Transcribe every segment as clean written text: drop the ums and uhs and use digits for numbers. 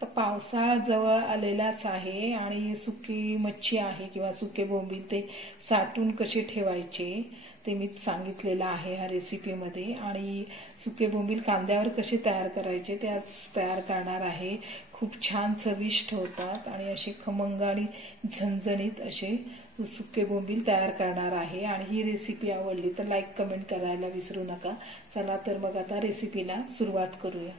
तर पावसाळा जवळ आलेलाच आहे आणि सुकी मच्छी आहे किंवा सुके बोंबील ते साठवून कसे ठेवायचे ते मी सांगितलेलं आहे ह्या रेसिपीमध्ये। आणि सुके बोंबील कांद्यावर कसे तयार करायचे ते आज तयार करणार आहे। खूप छान चविष्ट होतात आणि असे खमंग आणि झणझणीत असे सुके बोंबील तयार करणार आहे। आणि ही रेसिपी आवडली तर लाईक कमेंट करायला विसरू नका। चला तर मग आता रेसिपीला सुरुवात करूया।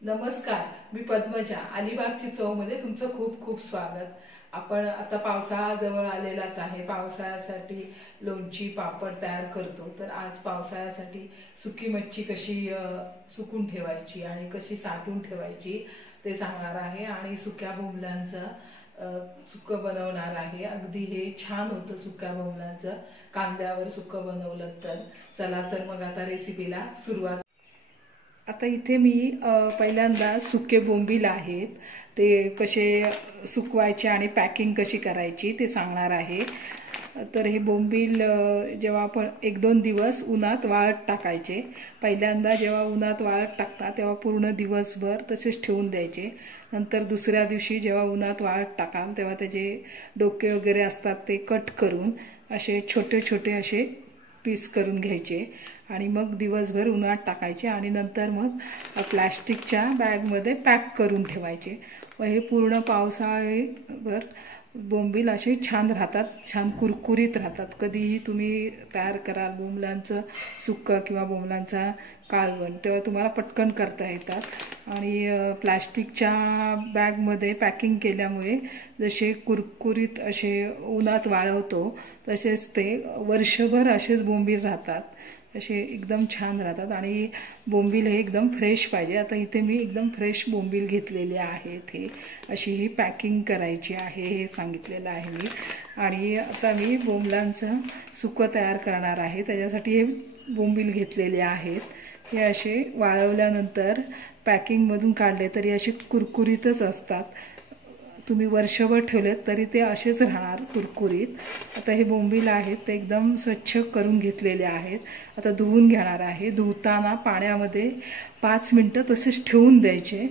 नमस्कार, मी पद्मजा, अलिबागची चवमध्ये तुमचं खूप खूप स्वागत। आपण आता पावसाळा जवळ आलेलाच आहे। पावसाळ्यासाठी लोणची पापड तयार करतो, तर आज पावसाळ्यासाठी सुकी मच्छी कशी सुकून ठेवायची आणि कशी साठवून ठेवायची ते सांगणार आहे। आणि सुक्या बोंबलांचं सुकं बनवणार आहे। अगदी हे छान होतं सुक्या बोंबलांचं कांद्यावर सुकं बनवलं तर। चला तर मग आता रेसिपीला सुरुवात। आता इथे मी पहिल्यांदा सुके बोंबील आहेत ते कसे सुकवायचे आणि पॅकिंग कशी करायची ते सांगणार आहे। तर हे बोंबील जेव्हा आपण 1-2 दिवस उन्हात वाळत टाकायचे। पहिल्यांदा जेव्हा उन्हात वाळत टाकता तेव्हा पूर्ण दिवसभर तसेच ठेवून द्यायचे। नंतर दुसऱ्या दिवशी जेव्हा उन्हात वाळत टाकाल तेव्हा त्याचे डोके वगैरे असतात ते कट करून असे छोटे छोटे असे पीस करून घ्यायचे आणि मग दिवसभर उन्हात टाकायचे आणि नंतर मग प्लास्टिकच्या बॅगमध्ये पॅक करून ठेवायचे। व हे पूर्ण पावसाळ्याभर बोंबील असे छान राहतात, छान कुरकुरीत राहतात। कधीही तुम्ही तयार कराल बोंबलांचं सुक्कं किंवा बोंबलांचा कालवण तेव्हा तुम्हाला पटकन करता येतात। आणि प्लास्टिकच्या बॅगमध्ये पॅकिंग केल्यामुळे जसे कुरकुरीत असे उन्हात वाळवतो तसेच ते वर्षभर असेच बोंबील राहतात, असे एकदम छान राहतात। आणि बोंबील हे एकदम फ्रेश पाहिजे। आता इथे मी एकदम फ्रेश बोंबील घेतलेले आहेत। हे अशी ही पॅकिंग करायची आहे हे सांगितलेलं आहे मी। आणि आता मी बोंबलांचं सुकं तयार करणार आहे, त्याच्यासाठी हे बोंबील घेतलेले आहेत। हे असे वाळवल्यानंतर पॅकिंगमधून काढले तरी असे कुरकुरीतच असतात। तुम्ही वर्षभर ठेवलेत तरी ते असेच राहणार कुरकुरीत। आता हे बोंबील आहेत ते एकदम स्वच्छ करून घेतलेले आहेत। आता धुवून घेणार आहे। धुताना पाण्यामध्ये 5 मिनिटं तसेच ठेवून द्यायचे।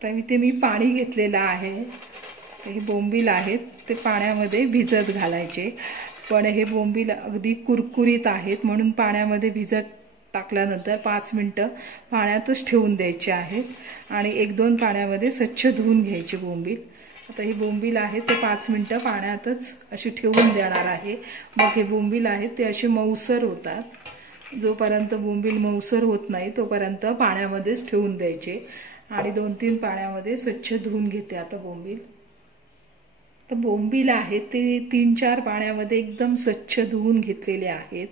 तर इथे मी पाणी घेतलेलं आहे। हे बोंबील आहेत ते पाण्यामध्ये भिजत घालायचे। पण हे बोंबील अगदी कुरकुरीत आहेत म्हणून पाण्यामध्ये भिजत टाकल्यानंतर 5 मिनिटं पाण्यातच ठेवून द्यायचे आहेत आणि 1-2 पाण्यामध्ये स्वच्छ धुवून घ्यायचे बोंबील। आता ही बोंबील आहेत ते 5 मिनिटं पाण्यातच अशी ठेवून देणार आहे। मग हे बोंबील आहेत ते असे मऊसर होतात। जोपर्यंत बोंबील मऊसर होत नाही तोपर्यंत पाण्यामध्येच ठेवून द्यायचे आणि 2-3 पाण्यामध्ये स्वच्छ धुवून घेते आता बोंबील। तर बोंबील आहेत ते 3-4 पाण्यामध्ये एकदम स्वच्छ धुवून घेतलेले आहेत।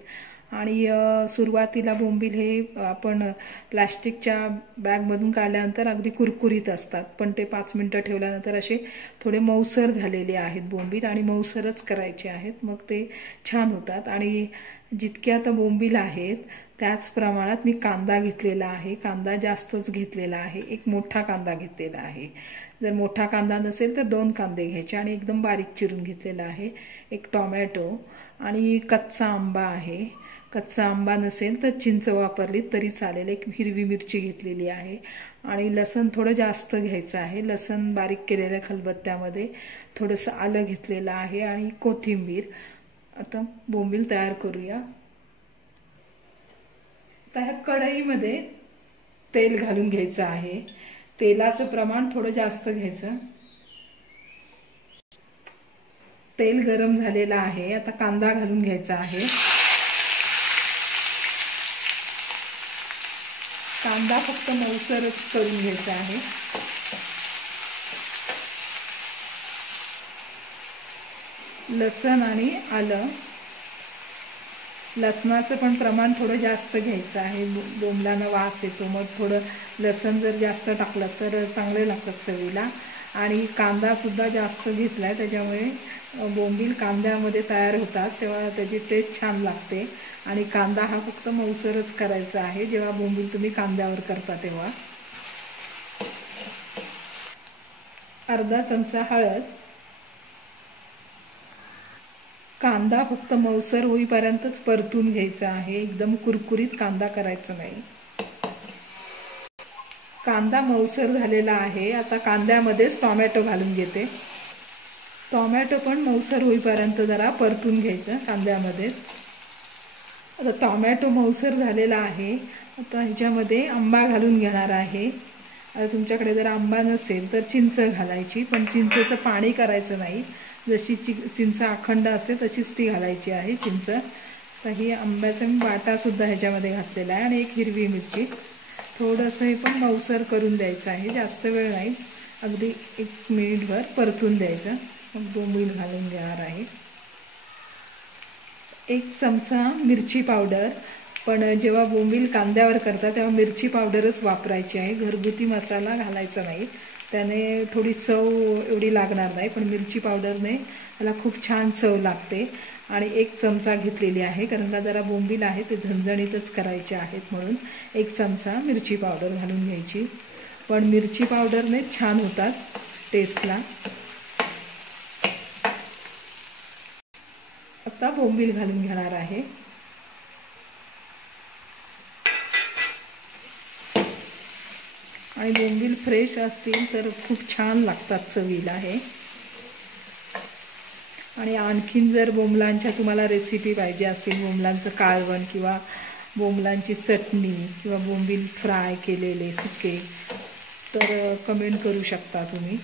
आणि सुरुवातीला बोंबील हे आपण प्लास्टिकच्या बॅगमधून काढल्यानंतर अगदी कुरकुरीत असतात, पण ते 5 मिनिटं ठेवल्यानंतर असे थोडे मऊसर झालेले आहेत बोंबील आणि मऊसरच करायचे आहेत, मग ते छान होतात। आणि जितके आता बोंबील आहेत त्याच प्रमाणात मी कांदा घेतलेला आहे। कांदा जास्तच घेतलेला आहे, एक मोठा कांदा घेतलेला आहे। जर मोठा कांदा नसेल तर 2 कांदे घ्यायचे आणि एकदम बारीक चिरून घेतलेला आहे। एक टोमॅटो आणि कच्चा आंबा आहे। कच्चा आंबा नसेल तर चिंच वापरली तरी चालेल। एक हिरवी मिरची घेतलेली आहे आणि लसण थोडं जास्त घ्यायचं आहे। लसण बारीक केलेल्या खलबत्त्यामध्ये थोडंसं आलं घेतलेलं आहे आणि कोथिंबीर। आता बोंबील तयार करूया। आता ह्या कढईमध्ये तेल घालून घ्यायचं आहे। तेलाचं प्रमाण थोडं जास्त घ्यायचं। तेल गरम झालेलं आहे। आता कांदा घालून घ्यायचा आहे। कांदा फक्त मऊसरच करून घ्यायचा आहे। लसण आणि आलं, लसणाचं पण प्रमाण थोडं जास्त घ्यायचं आहे। बोंबलांना वास येतो, मग थोडं लसण जर जास्त टाकलं तर चांगले लागतात चवीला। आणि कांदा सुद्धा जास्त घेतलाय त्याच्यामुळे बोंबील कांद्यामध्ये तयार होतात तेव्हा त्याची टेस्ट छान लागते। आणि कांदा हा फक्त मऊसरच करायचा आहे जेव्हा बोंबील तुम्ही कांद्यावर करता तेव्हा। अर्धा चमचा हळद। कांदा फक्त मऊसर होईपर्यंतच परतून घ्यायचा आहे, एकदम कुरकुरीत कांदा करायचा नाही। कांदा मऊसर झालेला आहे. आता कांद्यामध्येच टोमॅटो घालून घेते. टोमॅटो पण मऊसर होईपर्यंत जरा परतून घ्यायचं कांद्यामध्येच. आता टोमॅटो मऊसर झालेला आहे. आता ह्याच्यामध्ये आंबा घालून घेणार आहे. आता तुमच्याकडे जर आंबा नसेल तर चिंच घालायची, पण चिंचेचं पाणी करायचं नाही. जशी चिंच अखंड असते तशीच ती घालायची आहे चिंच. तर ही आंब्याचा वाटासुद्धा ह्याच्यामध्ये घातलेला आहे आणि एक हिरवी मिरची. थोडंसं हे पण मऊसर करून द्यायचं आहे, जास्त वेळ नाही, अगदी 1 मिनिटभर परतून द्यायचं. मग बोंबील घालून घेणार आहे. 1 चमचा मिरची पावडर. पण जेव्हा बोंबील कांद्यावर करता तेव्हा मिरची पावडरच वापरायची आहे, घरगुती मसाला घालायचा नाही. त्याने थोडी चव एवढी लागणार नाही, पण मिरची पावडरने त्याला खूप छान चव लागते. आणि 1 चमचा घेतलेली आहे, कारण का जरा बोंबील आहे ते झणझणीतच करायचे आहेत म्हणून 1 चमचा मिरची पावडर घालून घ्यायची. पण मिरची पावडरने छान होतात टेस्टला. आता बोंबील घालून घेणार आहे. आणि बोंबील फ्रेश असतील तर खूप छान लागतात चवीला हे. आणि आणखीन जर बोंबलांच्या तुम्हाला रेसिपी पाहिजे असतील, बोंबलांचं कालवण किंवा बोंबलांची चटणी किंवा बोंबील फ्राय केलेले सुके, तर कमेंट करू शकता तुम्ही.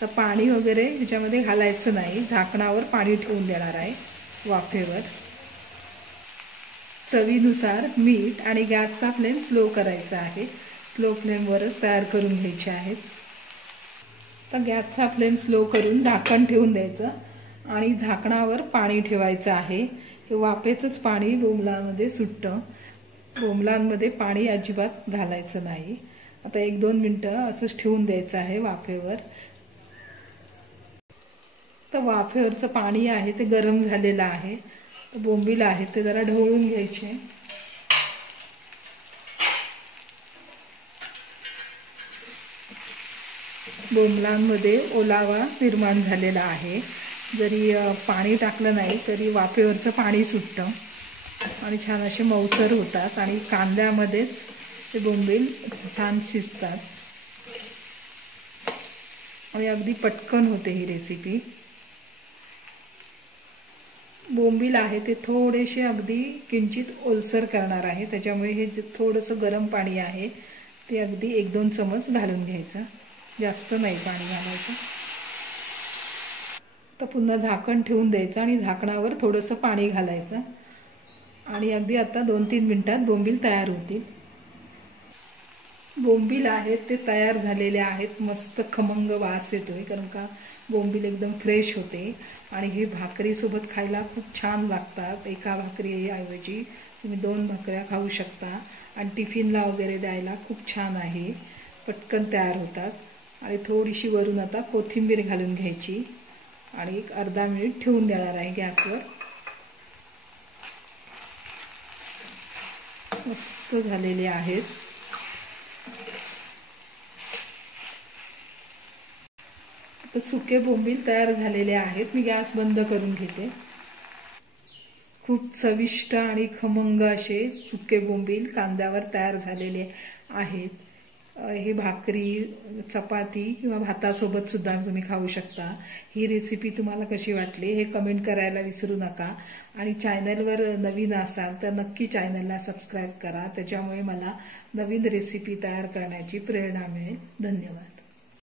तर पाणी वगैरे ह्याच्यामध्ये घालायचं नाही, झाकणावर पाणी ठेवून देणार आहे वाफेवर. चवीनुसार मीठ आणि गॅसचा फ्लेम स्लो करायचा आहे. स्लो फ्लेमवरच तयार करून घ्यायचे आहेत. तर गॅसचा फ्लेम स्लो करून झाकण ठेवून द्यायचं आणि झाकणावर पाणी ठेवायचं आहे. हे वाफेचंच पाणी बोंबलामध्ये सुटतं. बोंबलांमध्ये पाणी अजिबात घालायचं नाही. आता 1-2 मिनटं असंच ठेवून द्यायचं आहे वाफेवर. तर वाफेवरचं पाणी आहे ते गरम झालेलं आहे. बोंबील आहे ते जरा ढवळून घ्यायचे. बोंबलांमध्ये ओलावा निर्माण झालेला आहे. जरी पाणी टाकलं नाही तरी वाफेवरचं पाणी सुटतं आणि छान असे मऊसर होतात आणि कांद्यामध्येच ते बोंबील छान शिजतात आणि अगदी पटकन होते ही रेसिपी. बोंबील आहे ते थोडेसे अगदी किंचित ओलसर करणार आहे, त्याच्यामुळे हे जे थोडंसं गरम पाणी आहे ते अगदी 1-2 चमच घालून घ्यायचं, जास्त नाही पाणी घालायचं. तर पुन्हा झाकण ठेवून द्यायचं आणि झाकणावर थोडंसं पाणी घालायचं आणि अगदी आता 2-3 मिनिटात बोंबील तयार होतील. बोंबील आहेत ते तयार झालेले आहेत. मस्त खमंग वास येतोय, कारण का बोंबील एकदम फ्रेश होते आणि हे भाकरीसोबत खायला खूप छान लागतात. एका भाकरीऐवजी तुम्ही 2 भाकऱ्या खाऊ शकता आणि टिफिनला वगैरे द्यायला खूप छान आहे. पटकन तयार होतात आणि थोडीशी वरून आता कोथिंबीर घालून घ्यायची आणि 1 अर्धा मिनिट ठेवून देणार आहे गॅसवर. मस्त झालेले आहेत. तर सुके बोंबील तयार झालेले आहेत. मी गॅस बंद करून घेते. खूप चविष्ट आणि खमंग असे सुके बोंबील कांद्यावर तयार झालेले आहेत. हे भाकरी, चपाती किंवा भातासोबत सुद्धा तुम्ही खाऊ शकता. ही रेसिपी तुम्हाला कशी वाटली हे कमेंट करायला विसरू नका. आणि चॅनलवर नवीन असाल तर नक्की चॅनलला सबस्क्राईब करा, त्याच्यामुळे मला नवीन रेसिपी तयार करण्याची प्रेरणा मिळेल. धन्यवाद.